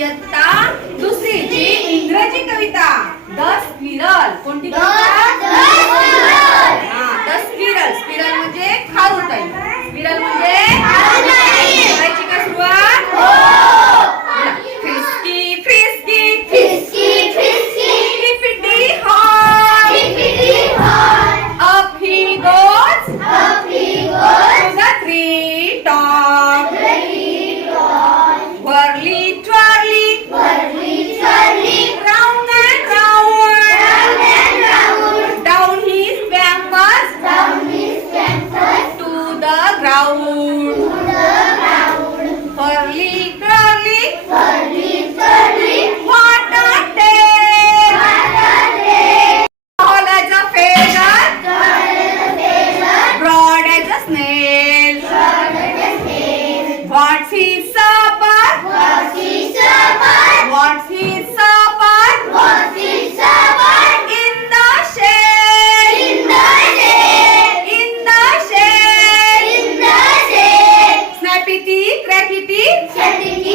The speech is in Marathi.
इयत्ता दुसरीची इंग्रजी कविता दस मिरर कोणती कविता? Crowd curly curly curly curly what a tail what a tail tall as a feather tall broad as a snail broad as a snail what's his key क्रैकिटी क्रेडिटी